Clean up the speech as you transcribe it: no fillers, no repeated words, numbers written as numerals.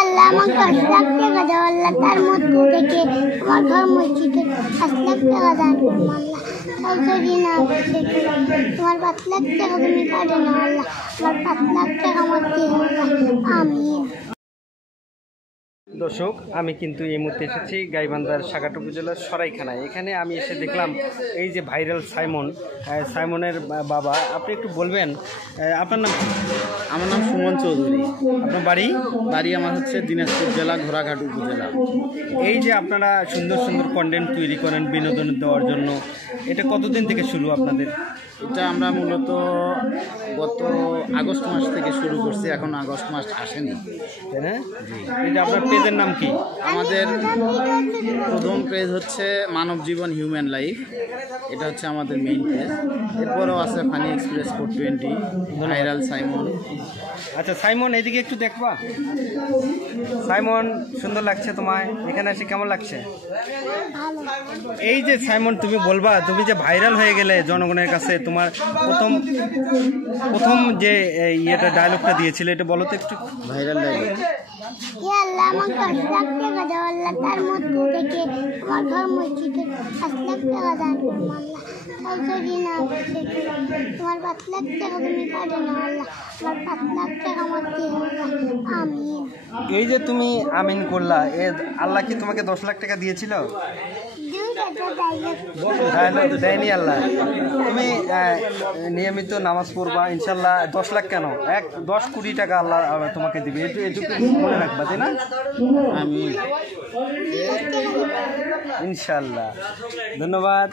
আল্লাহ আমাকে 10 লাখ টাকা দাও আল্লাহ, তার মধ্যে থেকে আমার ঘর মসজিদে 5 লাখ টাকা দান করো আল্লাহ। তাও যদি না তোমার 5 লাখ টাকা তুমি কাটে না আল্লাহ, আমার 5 লাখ টাকা আমার দিয়ে আল্লাহ, আমিন। দর্শক, আমি কিন্তু এই মুহূর্তে এসেছি গাইবান্ধার সাগাট উপজেলার সরাইখানায়। এখানে আমি এসে দেখলাম এই যে ভাইরাল সাইমনের বাবা। আপনি একটু বলবেন আপনার নাম? আমার নাম সুমন চৌধুরী। আপনার বাড়ি? আমার হচ্ছে দিনাজপুর জেলা ঘোড়াঘাট উপজেলা। এই যে আপনারা সুন্দর সুন্দর কন্টেন্ট তৈরি করেন বিনোদন দেওয়ার জন্য, এটা কতদিন থেকে শুরু আপনাদের? এটা আমরা মূলত গত আগস্ট মাস থেকে শুরু করছি, এখন আগস্ট মাস আসেনি, তাই না? এই যে আপনার পেজের নাম কি? আমাদের প্রথম পেজ হচ্ছে মানব জীবন হিউম্যান লাইফ, এটা হচ্ছে আমাদের মেইন পেজ। এরপরেও আছে ফানি এক্সপ্রেস 420, ভাইরাল সাইমন। আচ্ছা সাইমন, এইদিকে একটু দেখবা। সাইমন, সুন্দর লাগছে তোমায়, এখানে এসে কেমন লাগছে? এই যে সাইমন, তুমি বলবা, তুমি যে ভাইরাল হয়ে গেলে জনগণের কাছে, তোমার প্রথম যে ইয়েটা ডায়লগটা দিয়েছিল, এটা বলো তো একটু। ভাইরাল ডায়লগ, আল্লাহ আমাকে 10 লাখ টাকা দাও আল্লাহ, তার মধ্যে থেকে আমার ঘর মসজিদে 5 লাখ টাকা দান করো আল্লাহ। তাও যদি না তোমার 5 লাখ টাকা তুমি কাটে না আল্লাহ, আমার 5 লাখ টাকা আমার দিয়ে আল্লাহ, আমিন। এই যে তুমি আমিন করলা, আল্লাহ কি তোমাকে 10 লাখ টাকা দিয়েছিল? দেয়নি আল্লাহ। তুমি নিয়মিত নামাজ পড়বা, ইনশাল্লাহ 10 লাখ কেন, 10 কোটি টাকা আল্লাহ তোমাকে দিবে, এটুকু মনে রাখবা, তাই না? আমি ইনশাল্লাহ। ধন্যবাদ।